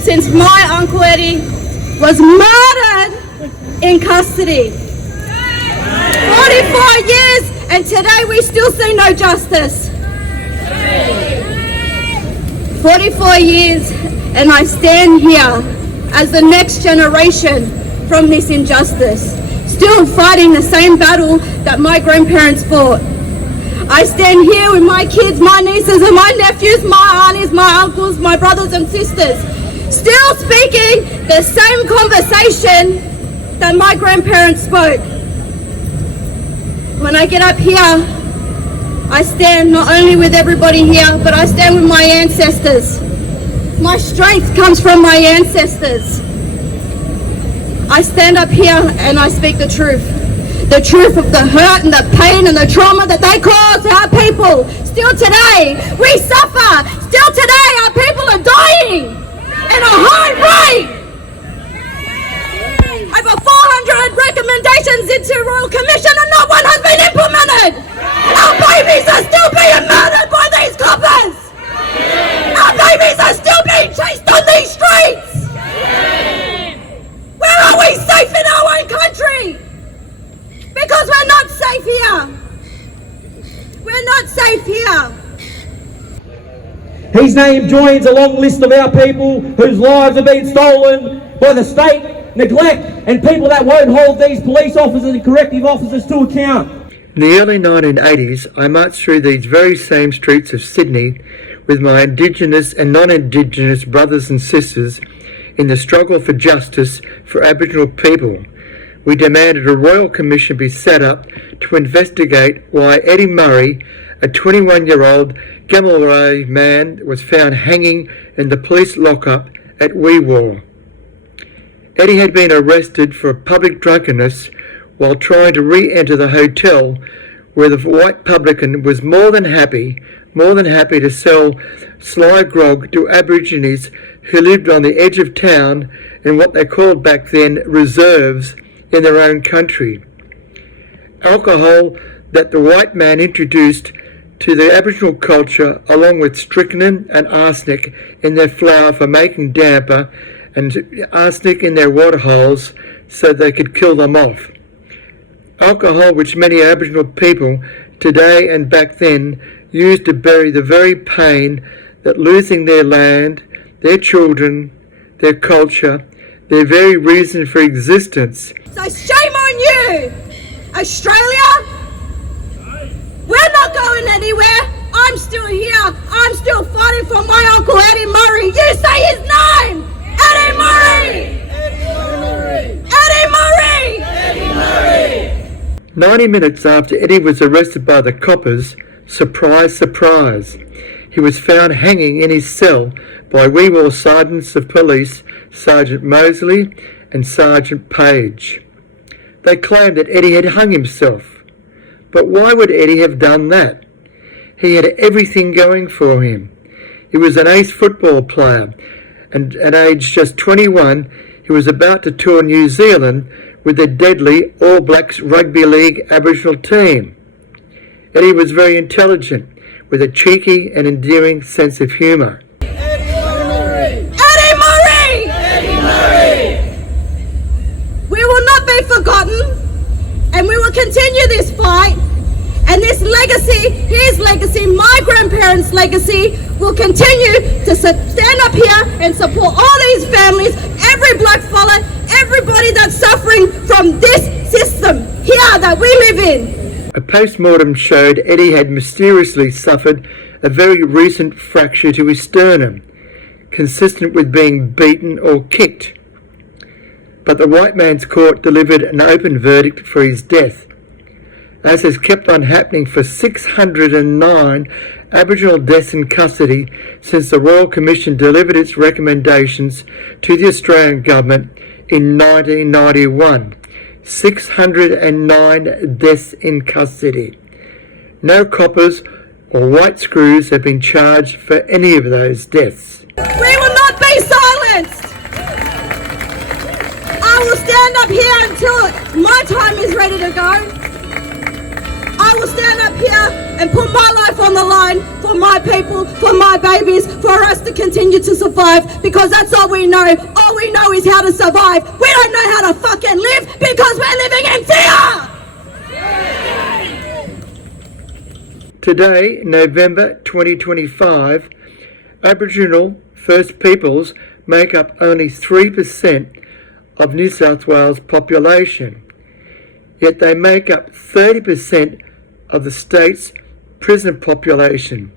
since my Uncle Eddie was murdered in custody. 44 years and today we still see no justice. 44 years and I stand here as the next generation from this injustice, still fighting the same battle that my grandparents fought. I stand here with my kids, my nieces and my nephews, my aunties, my uncles, my brothers and sisters, still speaking the same conversation that my grandparents spoke. When I get up here, I stand not only with everybody here, but I stand with my ancestors. My strength comes from my ancestors. I stand up here and I speak the truth of the hurt and the pain and the trauma that they cause our people. Still today, we suffer. Still today, our people are dying at a high rate. Over 400 recommendations into Royal Commission and not one has been implemented. Our babies are still being murdered by these coppers. Our babies are still being chased on these streets. Where are we safe in our own country? Because we're not safe here. We're not safe here. His name joins a long list of our people whose lives have been stolen by the state, neglect, and people that won't hold these police officers and corrective officers to account. In the early 1980s, I marched through these very same streets of Sydney with my Indigenous and non-Indigenous brothers and sisters in the struggle for justice for Aboriginal people. We demanded a Royal Commission be set up to investigate why Eddie Murrie, a 21-year-old Gamilaraay man, was found hanging in the police lockup at Wee Waa. Eddie had been arrested for public drunkenness while trying to re-enter the hotel where the white publican was more than happy to sell sly grog to Aborigines who lived on the edge of town in what they called back then reserves in their own country. Alcohol that the white man introduced to the Aboriginal culture along with strychnine and arsenic in their flour for making damper and arsenic in their waterholes so they could kill them off. Alcohol which many Aboriginal people today and back then used to bury the very pain that losing their land, their children, their culture, their very reason for existence. So shame on you, Australia. We're not going anywhere. I'm still here. I'm still fighting for my Uncle Eddie Murrie. You say his name. Eddie Murrie. Eddie Murrie. Eddie Murrie. 90 minutes after Eddie was arrested by the coppers, surprise, surprise, he was found hanging in his cell by Wee Waa Sergeants of Police, Sergeant Mosley and Sergeant Page. They claimed that Eddie had hung himself. But why would Eddie have done that? He had everything going for him. He was an ace football player, and at age just 21, he was about to tour New Zealand with the deadly All Blacks Rugby League Aboriginal team. Eddie was very intelligent, with a cheeky and endearing sense of humour. Eddie Murrie! Eddie Murrie! Eddie Murrie! We will not be forgotten, and we will continue this fight, and this legacy, his legacy, my grandparents' legacy, will continue to stand up here and support all these families, every blackfella, everybody that's suffering from this system here that we live in. A post-mortem showed Eddie had mysteriously suffered a very recent fracture to his sternum, consistent with being beaten or kicked. But the white man's court delivered an open verdict for his death, as has kept on happening for 609 Aboriginal deaths in custody since the Royal Commission delivered its recommendations to the Australian Government in 1991. 609 deaths in custody. No coppers or white screws have been charged for any of those deaths. We will not be silenced. I will stand up here until my time is ready to go. I will stand up here and put my life on the line for my people, for my babies, for us to continue to survive, because that's all we know. All we know is how to survive. We don't know how to fucking live because we're living in fear! Today, November 2025, Aboriginal First Peoples make up only 3% of New South Wales population, yet they make up 30% of the state's prison population.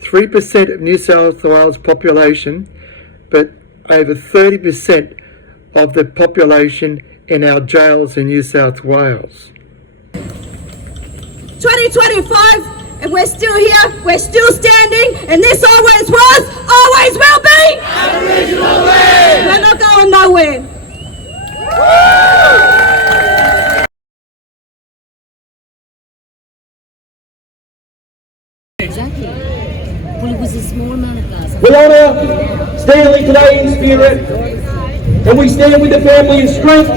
3% of New South Wales population, but over 30% of the population in our jails in New South Wales. 2025, and we're still here, we're still standing, and this always was, always will be Aboriginal land! We're not going nowhere. Exactly. Well, it was a small amount of gas. We honour Stanley today in spirit, and we stand with the family in strength.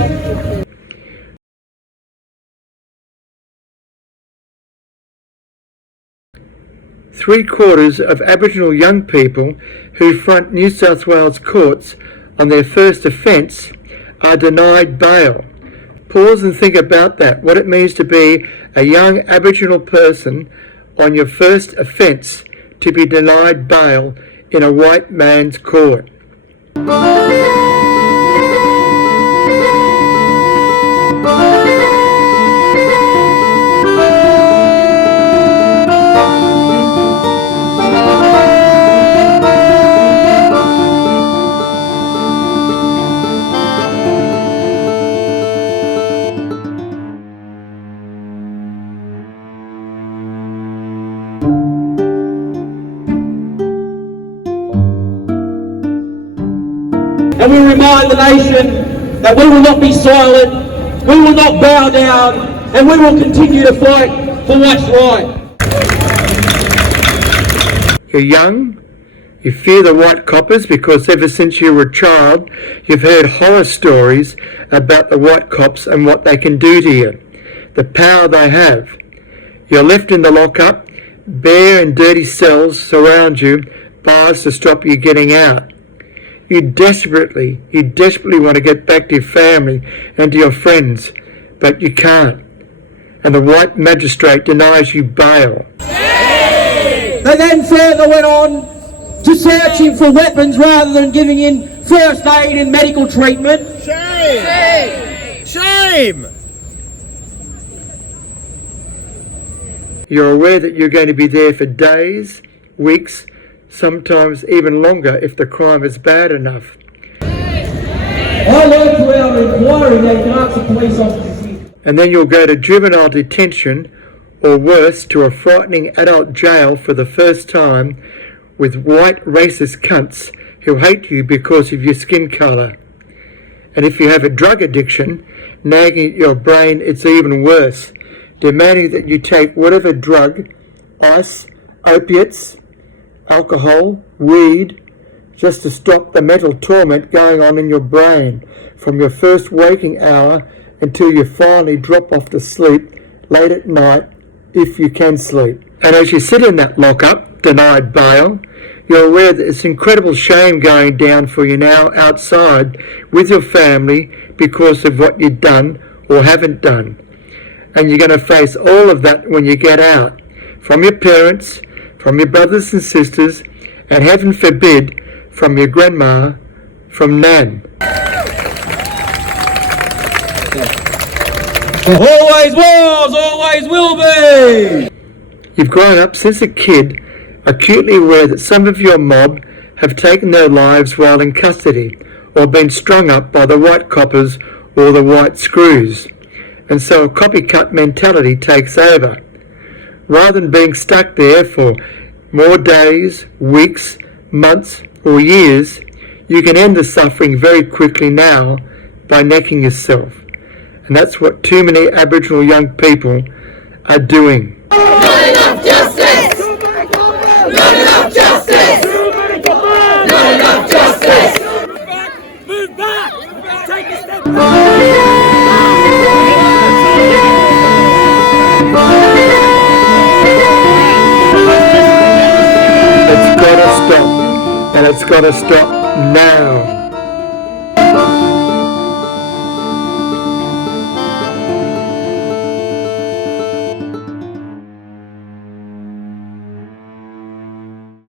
3/4 of Aboriginal young people who front New South Wales courts on their first offence are denied bail. Pause and think about that, what it means to be a young Aboriginal person on your first offence to be denied bail in a white man's court. And we remind the nation that we will not be silent, we will not bow down, and we will continue to fight for what's right. You're young, you fear the white coppers because ever since you were a child, you've heard horror stories about the white cops and what they can do to you, the power they have. You're left in the lockup, bare and dirty cells surround you, bars to stop you getting out. You desperately want to get back to your family and to your friends, but you can't. And the white magistrate denies you bail. They then further went on to searching for weapons rather than giving in first aid and medical treatment. Shame! Shame! You're aware that you're going to be there for days, weeks, sometimes even longer if the crime is bad enough. I learned through our inquiry that you can ask the police officers here. And then you'll go to juvenile detention, or worse, to a frightening adult jail for the first time with white racist cunts who hate you because of your skin colour. And if you have a drug addiction nagging at your brain, it's even worse, demanding that you take whatever drug, ice, opiates, alcohol, weed, just to stop the mental torment going on in your brain from your first waking hour until you finally drop off to sleep late at night, if you can sleep. And as you sit in that lockup, denied bail, you're aware that there's incredible shame going down for you now outside with your family because of what you've done or haven't done. And you're going to face all of that when you get out, from your parents, from your brothers and sisters, and heaven forbid, from your grandma, from Nan. Always was, always will be. You've grown up since a kid, acutely aware that some of your mob have taken their lives while in custody, or been strung up by the white coppers or the white screws. And so a copycat mentality takes over. Rather than being stuck there for more days, weeks, months, or years, you can end the suffering very quickly now by necking yourself. And that's what too many Aboriginal young people are doing. Not enough justice! Not enough justice! Not enough justice! Move back! Take a step back! and it's got to stop now.